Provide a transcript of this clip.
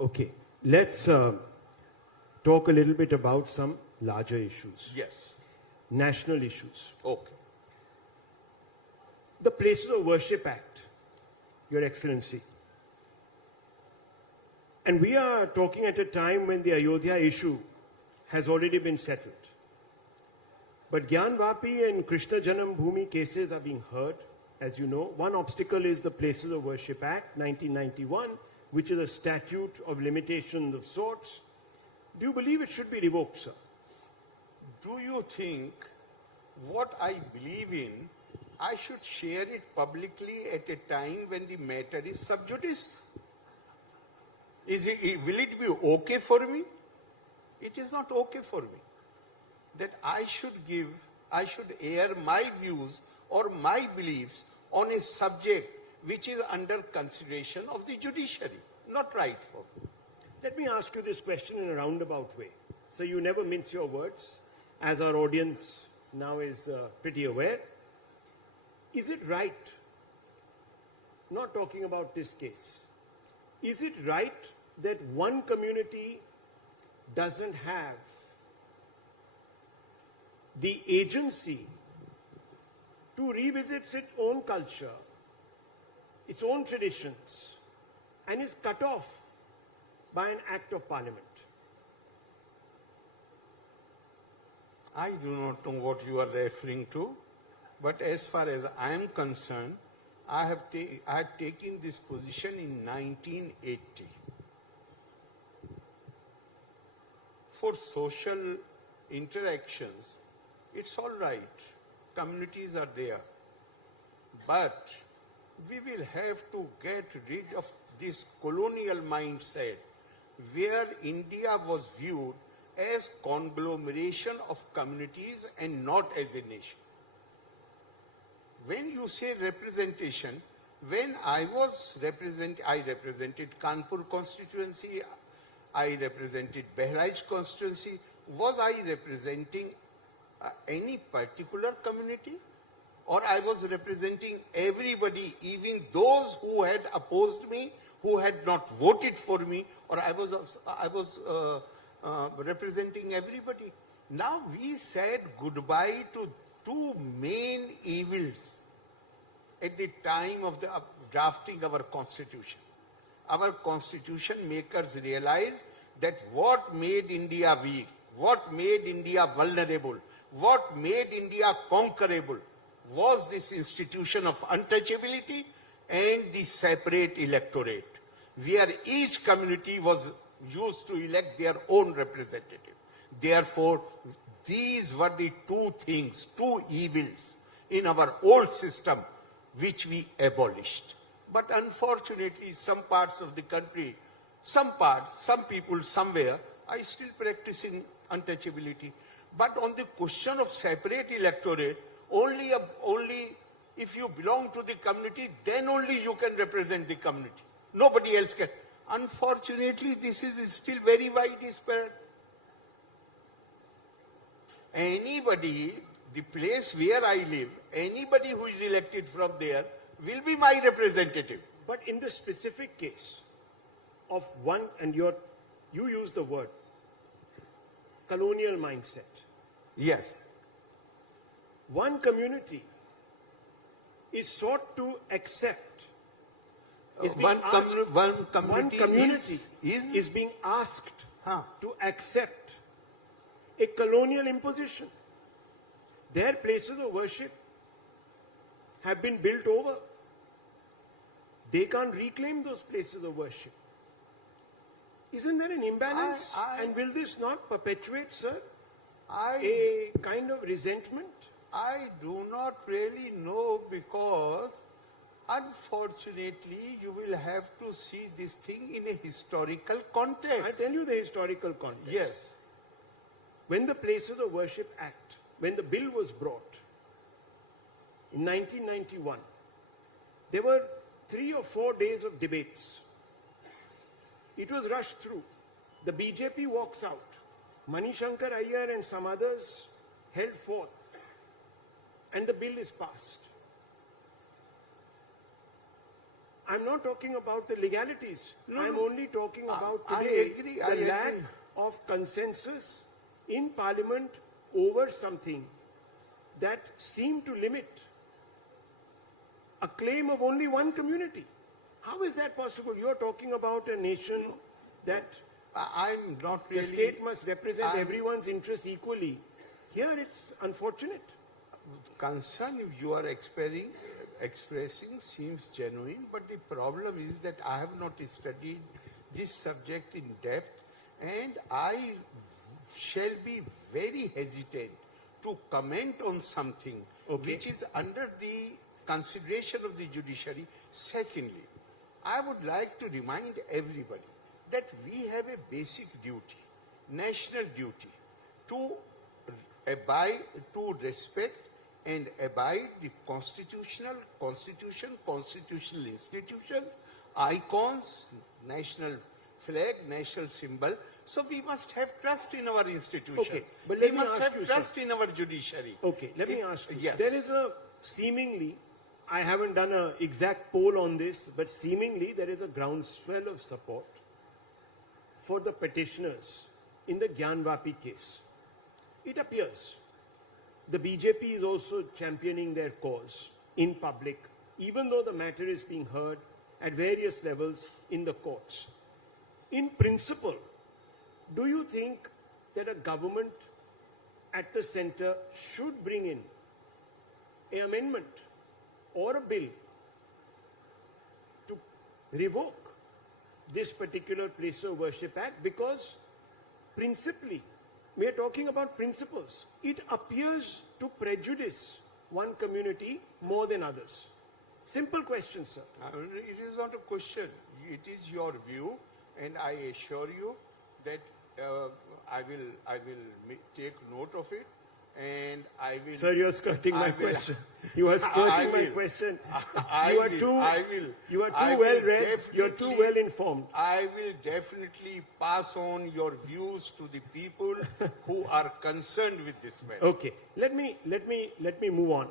Okay, let's talk a little bit about some larger issues. Yes. National issues. Okay. The Places of Worship Act, Your Excellency. And we are talking at a time when the Ayodhya issue has already been settled. But Gyanvapi and Krishna Janam Bhoomi cases are being heard, as you know. One obstacle is the Places of Worship Act, 1991, which is a statute of limitations of sorts. Do you believe it should be revoked, sir? Do you think what I believe in, I should share it publicly at a time when the matter is sub judice? Will it be okay for me? It is not okay for me. That I should air my views or my beliefs on a subject which is under consideration of the judiciary. Not right for me. Let me ask you this question in a roundabout way. So you never mince your words, as our audience now is pretty aware. Is it right, not talking about this case, is it right that one community doesn't have the agency to revisit its own culture, its own traditions, and is cut off by an act of parliament? I do not know what you are referring to, but as far as I am concerned, I had taken this position in 1980. For social interactions, it's all right. Communities are there. But we will have to get rid of this colonial mindset where India was viewed as conglomeration of communities and not as a nation. When you say representation, when I represented Kanpur constituency, I represented Bahraj constituency. Was I representing any particular community? Or I was representing everybody, even those who had opposed me, who had not voted for me, or I was representing everybody. Now we said goodbye to two main evils at the time of the drafting our constitution. Our constitution makers realized that what made India weak, what made India vulnerable, what made India conquerable was this institution of untouchability and the separate electorate, where each community was used to elect their own representative. Therefore, these were the two things, two evils in our old system which we abolished. But unfortunately, some parts of the country, some people somewhere are still practicing untouchability. But on the question of separate electorate, only if you belong to the community, then only you can represent the community. Nobody else can. Unfortunately, this is still very widespread. Anybody, the place where I live, anybody who is elected from there will be my representative. But in the specific case of one, and you use the word, colonial mindset. Yes. One community is sought to accept. One community is being asked to accept a colonial imposition. Their places of worship have been built over. They can't reclaim those places of worship. Isn't there an imbalance? And will this not perpetuate, sir, a kind of resentment? I do not really know, because unfortunately you will have to see this thing in a historical context. I tell you the historical context. Yes. When the Places of Worship Act, when the bill was brought in 1991, there were 3 or 4 days of debates. It was rushed through. The BJP walks out. Manishankar Iyer and some others held forth, and the bill is passed. I'm not talking about the legalities. No, I'm no. only talking about I today agree, the I agree. lack of consensus in Parliament over something that seemed to limit a claim of only one community. How is that possible? You're talking about a nation that I'm not really... the state must represent I'm- everyone's interests equally. Here it's unfortunate. Concern you are expressing seems genuine, but the problem is that I have not studied this subject in depth, and I shall be very hesitant to comment on something which is under the consideration of the judiciary. Secondly, I would like to remind everybody that we have a basic duty, national duty, to respect and abide the constitutional institutions, icons, national flag, national symbol. So we must have trust in our institutions. Okay, but we let me must ask have you, trust in our judiciary. Okay, let me ask you. Yes. There is a seemingly, I haven't done an exact poll on this, but seemingly there is a groundswell of support for the petitioners in the Gyanvapi case. It appears the BJP is also championing their cause in public, even though the matter is being heard at various levels in the courts. In principle, do you think that a government at the center should bring in an amendment or a bill to revoke this particular Place of Worship Act? Because principally, we are talking about principles. It appears to prejudice one community more than others. Simple question, sir. It is not a question. It is your view, and I assure you that I will take note of it, and I will. Sir, you're skirting my I will- question. You are skirting I my will. question. I You are will. too. I will. You are I too will well read. You are too definitely- well informed. I will definitely pass on your views to the people who are concerned with this matter. Okay. Let me move on.